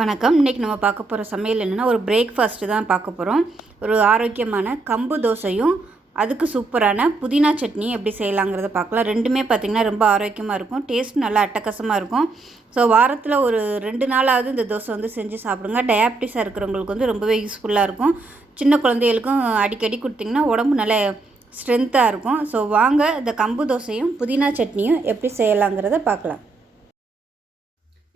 வணக்கம். இன்றைக்கி நம்ம பார்க்க போகிற சமையல் என்னென்னா ஒரு பிரேக்ஃபாஸ்ட்டு தான் பார்க்க போகிறோம். ஒரு ஆரோக்கியமான கம்பு தோசையும் அதுக்கு சூப்பரான புதினா சட்னி எப்படி செய்யலாங்கிறத பார்க்கலாம். ரெண்டுமே பார்த்திங்கன்னா ரொம்ப ஆரோக்கியமாக இருக்கும், டேஸ்ட் நல்லா அட்டகாசமாக இருக்கும். ஸோ வாரத்தில் ஒரு 2 நாளாவது இந்த தோசை வந்து செஞ்சு சாப்பிடுங்க. டயாபிட்டிஸாக இருக்கிறவங்களுக்கு வந்து ரொம்பவே யூஸ்ஃபுல்லாக இருக்கும். சின்ன குழந்தைகளுக்கும் அடிக்கடி கொடுத்திங்கன்னா உடம்பு நல்ல ஸ்ட்ரென்த்தாக இருக்கும். ஸோ வாங்க இந்த கம்பு தோசையும் புதினா சட்னியும் எப்படி செய்யலாங்கிறத பார்க்கலாம்.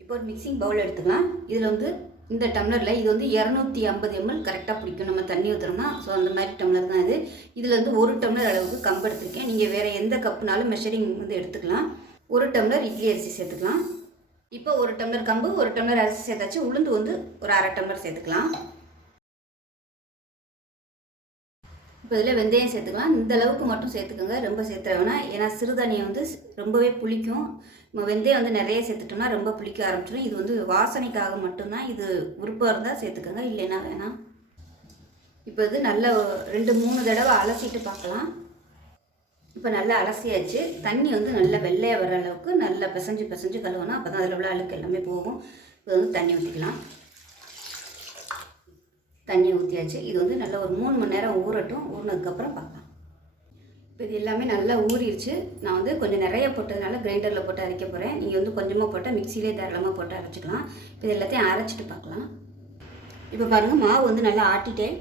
இப்போ ஒரு மிக்சிங் பவுல் எடுத்துக்கலாம். இதில் வந்து இந்த டம்ளரில் இது வந்து 250 ml கரெக்டாக பிடிக்கும் நம்ம தண்ணி ஊற்றுறோம்னா. ஸோ அந்த மாதிரி டம்ளர் தான் இது. இதில் வந்து 1 டம்ளர் அளவுக்கு கம்பு எடுத்துருக்கேன். நீங்கள் வேறு எந்த கப்புனாலும் மெஷரிங் வந்து எடுத்துக்கலாம். 1 டம்ளர் இட்லி அரிசி சேர்த்துக்கலாம். இப்போ 1 டம்ளர் கம்பு 1 டம்ளர் அரிசி சேர்த்தாச்சு. உளுந்து வந்து ஒரு 1/2 டம்ளர் சேர்த்துக்கலாம். இப்போ இதில் வெந்தயம் சேர்த்துக்கலாம். இந்த அளவுக்கு மட்டும் சேர்த்துக்கோங்க, ரொம்ப சேர்த்துற வேணாம். ஏன்னா சிறுதானியம் வந்து ரொம்பவே புளிக்கும். நம்ம வெந்தயம் வந்து நிறைய சேர்த்துட்டோம்னா ரொம்ப புளிக்க ஆரம்பிச்சிடும். இது வந்து வாசனைக்காக மட்டும்தான். இது விருப்பம் இருந்தால் சேர்த்துக்கோங்க, இல்லைன்னா வேணாம். இப்போ இது நல்லா 2-3 தடவை அலசிட்டு பார்க்கலாம். இப்போ நல்லா அலசியாச்சு. தண்ணி வந்து நல்லா வெள்ளையாக வர அளவுக்கு நல்லா பிசைஞ்சு கழுவணும். அப்போ தான் அதில் உள்ள அழுக்கு எல்லாமே போகும். இப்போ வந்து தண்ணி ஊற்றிக்கலாம். தண்ணி ஊற்றியாச்சு. இது வந்து நல்லா ஒரு 3 மணி நேரம் ஊறட்டும். ஊறினதுக்கப்புறம் பார்க்கலாம். இப்போ இது எல்லாமே நல்லா ஊறிடுச்சு. நான் வந்து கொஞ்சம் நிறைய போட்டதுனால கிரைண்டரில் போட்டு அரைக்க போகிறேன். நீங்கள் வந்து கொஞ்சமாக போட்டால் மிக்சியிலே தாராளமாக போட்டு அரைச்சிக்கலாம். இப்போ இது எல்லாத்தையும் அரைச்சிட்டு பார்க்கலாம். இப்போ பாருங்கள், மாவு வந்து நல்லா ஆட்டிட்டேன்,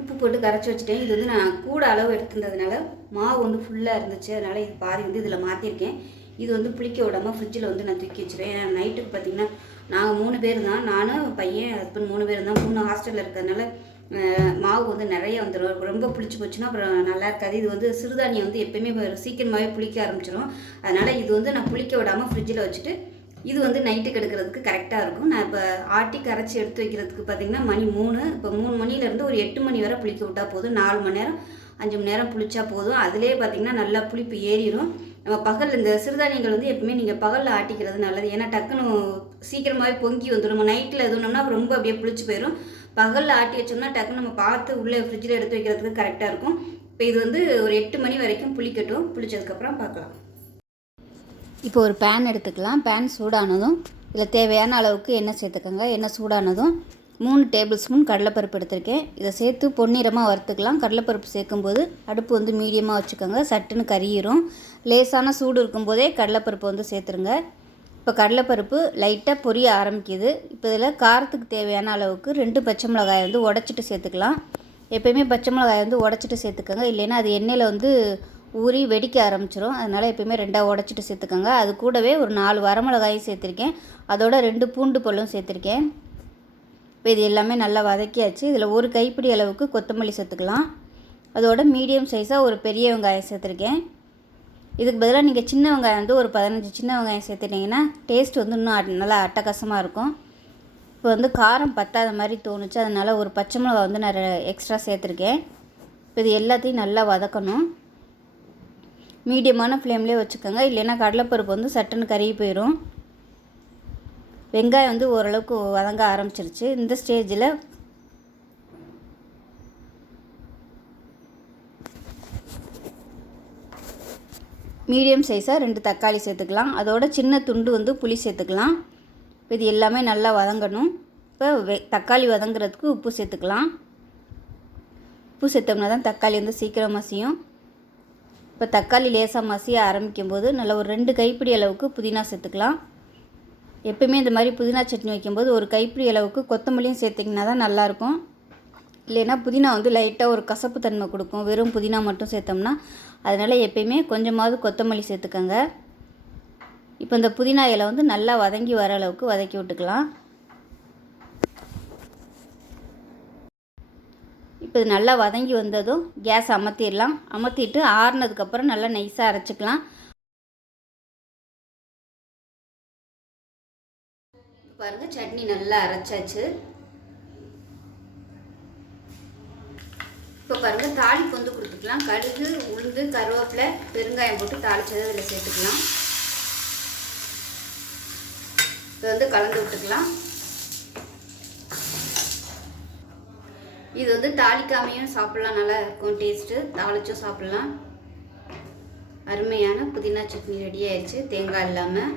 உப்பு போட்டு கரைச்சி வச்சுட்டேன். இது வந்து நான் கூட அளவு எடுத்துருந்ததுனால மாவு வந்து ஃபுல்லாக இருந்துச்சு. அதனால் இது பாதி வந்து இதில் மாற்றிருக்கேன். இது வந்து புளிக்க விடாமல் ஃப்ரிட்ஜில் வந்து நான் தூக்கி வச்சுருவேன். ஏன்னா நைட்டுக்கு பார்த்திங்கன்னா நாங்கள் 3 பேர் தான், நானும் பையன் ஹஸ்பண்ட் 3 பேர் தான். 3 ஹாஸ்டலில் இருக்கிறதுனால மாவு வந்து நிறைய வந்துடும். ரொம்ப புளிச்சு போச்சுன்னா அப்புறம் நல்லா இருக்காது. இது வந்து சிறுதானியம் வந்து எப்போயுமே சீக்கிரமாகவே புளிக்க ஆரம்பிச்சிடும். அதனால் இது வந்து நான் புளிக்க விடாமல் ஃப்ரிட்ஜில் வச்சுட்டு இது வந்து நைட்டுக்கு எடுக்கிறதுக்கு கரெக்டாக இருக்கும். நான் இப்போ ஆட்டி கரைச்சி எடுத்து வைக்கிறதுக்கு பார்த்திங்கன்னா மணி 3. இப்போ 3 மணிலேருந்து ஒரு 8 மணி வரை புளிக்க விட்டால் போதும். 4 மணி நேரம் 5 மணி நேரம் புளிச்சா போதும். அதிலே பார்த்திங்கன்னா நல்லா புளிப்பு ஏறிடும். நம்ம பகல் இந்த சிறுதானியங்கள் வந்து எப்பவுமே நீங்கள் பகலில் ஆட்டிக்கிறது நல்லது. ஏன்னா டக்குன்னு சீக்கிரமாகவே பொங்கி வந்துடும். நம்ம நைட்டில் எதுவும்னா ரொம்ப அப்படியே புளிச்சு போயிடும். பகலில் ஆட்டி வச்சோம்னா டக்குன்னு நம்ம பார்த்து உள்ளே ஃப்ரிட்ஜில் எடுத்து வைக்கிறதுக்கு கரெக்டாக இருக்கும். இப்போ இது வந்து ஒரு 8 மணி வரைக்கும் புளிக்கட்டும். புளிச்சதுக்கப்புறம் பார்க்கலாம். இப்போ ஒரு பேன் எடுத்துக்கலாம். பேன் சூடானதும் இதில் தேவையான அளவுக்கு எண்ணெய் சேர்த்துக்கோங்க. எண்ணெய் சூடானதும் 3 டேபிள் ஸ்பூன் கடலைப்பருப்பு எடுத்திருக்கேன். இதை சேர்த்து பொன்னிறமாக வறுத்துக்கலாம். கடலைப்பருப்பு சேர்க்கும்போது அடுப்பு வந்து மீடியமாக வச்சுக்கோங்க, சட்டுன்னு கரியிரும். லேசான சூடு இருக்கும்போதே கடலைப்பருப்பு வந்து சேர்த்துருங்க. இப்போ கடலைப்பருப்பு லைட்டாக பொரிய ஆரம்பிக்குது. இப்போ இதில் காரத்துக்கு தேவையான அளவுக்கு 2 பச்சை மிளகாய் வந்து உடச்சிட்டு சேர்த்துக்கலாம். எப்போயுமே பச்சை மிளகாய் வந்து உடச்சிட்டு சேர்த்துக்கோங்க, இல்லைன்னா அது எண்ணெயில் வந்து ஊறி வெடிக்க ஆரம்பிச்சிடும். அதனால் எப்போயுமே 2ஆக உடச்சிட்டு சேர்த்துக்கோங்க. அது கூடவே ஒரு 4 வரமிளகாயும் சேர்த்துருக்கேன். அதோட 2 பூண்டு பல்லும் சேர்த்துருக்கேன். இப்போ இது எல்லாமே நல்லா வதக்கியாச்சு. இதில் ஒரு கைப்பிடி அளவுக்கு கொத்தமல்லி சேர்த்துக்கலாம். அதோட மீடியம் சைஸாக ஒரு பெரிய வெங்காயம் சேர்த்துருக்கேன். இதுக்கு பதிலாக நீங்கள் சின்ன வெங்காயம் வந்து ஒரு 15 சின்ன வெங்காயம் சேர்த்துட்டிங்கன்னா டேஸ்ட் வந்து இன்னும் நல்லா அட்டகாசமாக இருக்கும். இப்போ வந்து காரம் பத்தாத மாதிரி தோணுச்சு, அதனால் ஒரு பச்சை மிளகா வந்து நான் எக்ஸ்ட்ரா சேர்த்துருக்கேன். இப்போ இது எல்லாத்தையும் நல்லா வதக்கணும். மீடியமான ஃப்ளேம்லேயே வச்சுக்கோங்க, இல்லைன்னா கடலைப்பருப்பு வந்து சட்டுன்னு கருகி போயிடும். வெங்காயம் வந்து ஓரளவுக்கு வதங்க ஆரம்பிச்சிருச்சு. இந்த ஸ்டேஜில் மீடியம் சைஸாக 2 தக்காளி சேர்த்துக்கலாம். அதோட சின்ன துண்டு வந்து புளி சேர்த்துக்கலாம். இப்போ இது எல்லாமே நல்லா வதங்கணும். இப்போ தக்காளி வதங்குறதுக்கு உப்பு சேர்த்துக்கலாம். உப்பு சேர்த்தோம்னா தான் தக்காளி வந்து சீக்கிரம் மசியும். இப்போ தக்காளி லேசாக மசிய ஆரம்பிக்கும் போது நல்லா ஒரு 2 கைப்பிடி அளவுக்கு புதினா சேர்த்துக்கலாம். எப்பவுமே இந்த மாதிரி புதினா சட்னி வைக்கும்போது ஒரு கைப்பிடி அளவுக்கு கொத்தமல்லியும் சேர்த்திங்கன்னா தான் நல்லாயிருக்கும். இல்லைன்னா புதினா வந்து லைட்டாக ஒரு கசப்பு தன்மை கொடுக்கும் வெறும் புதினா மட்டும் சேர்த்தோம்னா. அதனால் எப்பயுமே கொஞ்சமாவது கொத்தமல்லி சேர்த்துக்கோங்க. இப்போ இந்த புதினா இலை வந்து நல்லா வதங்கி வர அளவுக்கு வதக்கி விட்டுக்கலாம். இப்போ இது நல்லா வதங்கி வந்ததும் கேஸ் அமர்த்திடலாம். அமர்த்திட்டு ஆறுனதுக்கப்புறம் நல்லா நைஸாக அரைச்சிக்கலாம். பாருங்கள், சட்னி நல்லா அரைச்சாச்சு. இப்போ பாருங்கள், தாளிப்பு வந்து கொடுத்துக்கலாம். கடுகு, உளுந்து, கருவேப்பிலை, பெருங்காயம் போட்டு தாளிச்சதை இதில் சேர்த்துக்கலாம். இப்போ வந்து கலந்து விட்டுக்கலாம். இது வந்து தாளிக்காமையும் சாப்பிட்லாம், நல்லா இருக்கும் டேஸ்ட்டு. தாளிச்சும் சாப்பிட்லாம். அருமையான புதினா சட்னி ரெடி ஆயிடுச்சு, தேங்காய் இல்லாமல்.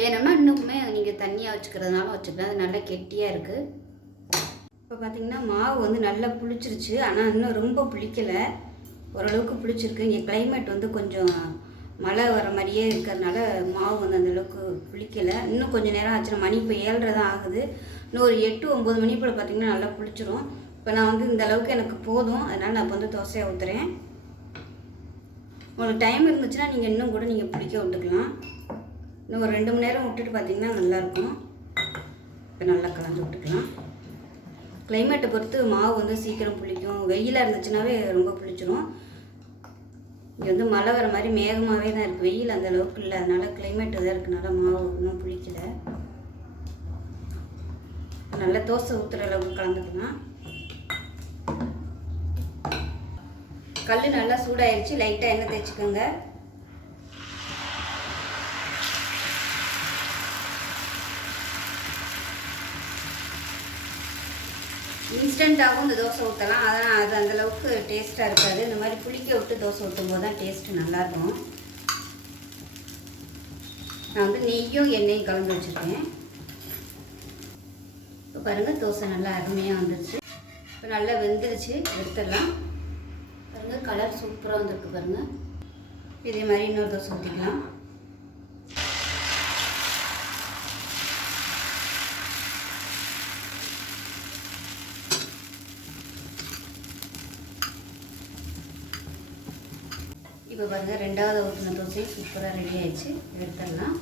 வேணும்னா இன்னுமே நீங்கள் தண்ணியாக வச்சுக்கிறதுனால வச்சுக்கலாம். அது நல்லா கெட்டியாக இருக்குது. இப்போ பார்த்திங்கன்னா மாவு வந்து நல்லா புளிச்சிருச்சு. ஆனால் இன்னும் ரொம்ப புளிக்கலை, ஓரளவுக்கு புளிச்சிருக்கு. இங்கே கிளைமேட் வந்து கொஞ்சம் மழை வர மாதிரியே இருக்கிறதுனால மாவு வந்து அந்தளவுக்கு புளிக்கலை. இன்னும் கொஞ்சம் நேரம் ஆச்சுன்னா, மணி இப்போ 7:30 தான் ஆகுது. இன்னும் ஒரு 8-9 மணி போல் பார்த்திங்கன்னா நல்லா புளிச்சிரும். இப்போ நான் வந்து இந்த அளவுக்கு எனக்கு போதும், அதனால் நான் இப்போ வந்து தோசையை ஊற்றுறேன். உங்களுக்கு டைம் இருந்துச்சுன்னா நீங்கள் இன்னும் கூட நீங்கள் புளிக்க விட்டுக்கலாம். இன்னும் ஒரு 2 மணி நேரம் விட்டுட்டு பார்த்திங்கன்னா நல்லாயிருக்கும். இப்போ நல்லா கலந்து விட்டுக்கலாம். கிளைமேட்டை பொறுத்து மாவு வந்து சீக்கிரம் புளிக்கும். வெயிலாக இருந்துச்சுனாவே ரொம்ப புளிச்சிரும். இங்கே வந்து மழை வர மாதிரி மேகமாகவே தான் இருக்குது. வெயில் அந்த அளவுக்கு இல்லை, அதனால் கிளைமேட் இதாக இருக்கனால மாவு இன்னும் புளிக்கலை. நல்லா தோசை ஊற்றுற அளவுக்கு கலந்துக்கலாம். கல் நல்லா சூடாயிருச்சு. லைட்டாக எண்ணெய் தேய்ச்சிக்கோங்க. இன்ஸ்டண்ட்டாகவும் இந்த தோசை ஊற்றலாம். அதனால் அது அந்தளவுக்கு டேஸ்ட்டாக இருக்காது. இந்த மாதிரி புளிக்க விட்டு தோசை ஊற்றும் போது தான் டேஸ்ட்டு நல்லாயிருக்கும். நான் வந்து நெய்யும் எண்ணெயும் கலந்து வச்சுருக்கேன். இப்போ பாருங்கள், தோசை நல்லா அருமையாக வந்துடுச்சு. இப்போ நல்லா வெந்துருச்சு, எடுத்துடலாம். பாருங்கள், கலர் சூப்பராக வந்துருக்கு பாருங்கள். இதே மாதிரி இன்னொரு தோசை ஊற்றிக்கலாம். இப்போ பாருங்கள், 2வது ஊற்றின தோசை சூப்பராக ரெடி ஆயிடுச்சு. எடுத்துடலாம்.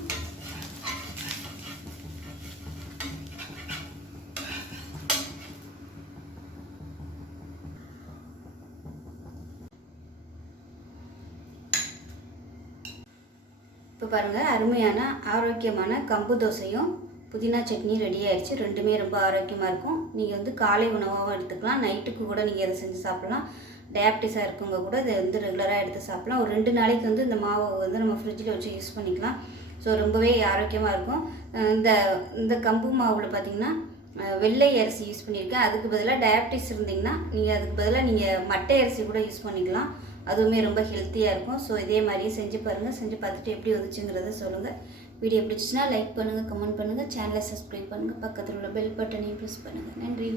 இப்போ பாருங்கள், அருமையான ஆரோக்கியமான கம்பு தோசையும் புதினா சட்னியும் ரெடி ஆயிடுச்சு. ரெண்டுமே ரொம்ப ஆரோக்கியமாக இருக்கும். நீங்கள் வந்து காலை உணவாகவும் எடுத்துக்கலாம், நைட்டுக்கு கூட நீங்கள் அதை செஞ்சு சாப்பிட்லாம். டயாபிட்டிஸாக இருக்கவங்க கூட இதை வந்து ரெகுலராக எடுத்து சாப்பிட்லாம். ஒரு 2 நாளைக்கு வந்து இந்த மாவை வந்து நம்ம ஃப்ரிட்ஜில் வச்சு யூஸ் பண்ணிக்கலாம். ஸோ ரொம்பவே ஆரோக்கியமாக இருக்கும். இந்த கம்பு மாவில் பார்த்திங்கன்னா வெள்ளை அரிசி யூஸ் பண்ணியிருக்கேன். அதுக்கு பதிலாக டயாபிட்டிஸ் இருந்திங்கன்னா நீங்கள் அதுக்கு பதிலாக நீங்கள் மட்டை அரிசி கூட யூஸ் பண்ணிக்கலாம். அதுவுமே ரொம்ப ஹெல்த்தியாக இருக்கும். ஸோ இதே மாதிரியே செஞ்சு பாருங்கள். செஞ்சு பார்த்துட்டு எப்படி வந்துச்சுங்கிறத சொல்லுங்கள். வீடியோ பிடிச்சிச்சின்னா லைக் பண்ணுங்கள், கமெண்ட் பண்ணுங்கள், சேனலை சப்ஸ்கிரைப் பண்ணுங்கள், பக்கத்தில் உள்ள பெல் பட்டனையும் ப்ரெஸ் பண்ணுங்கள். நன்றி.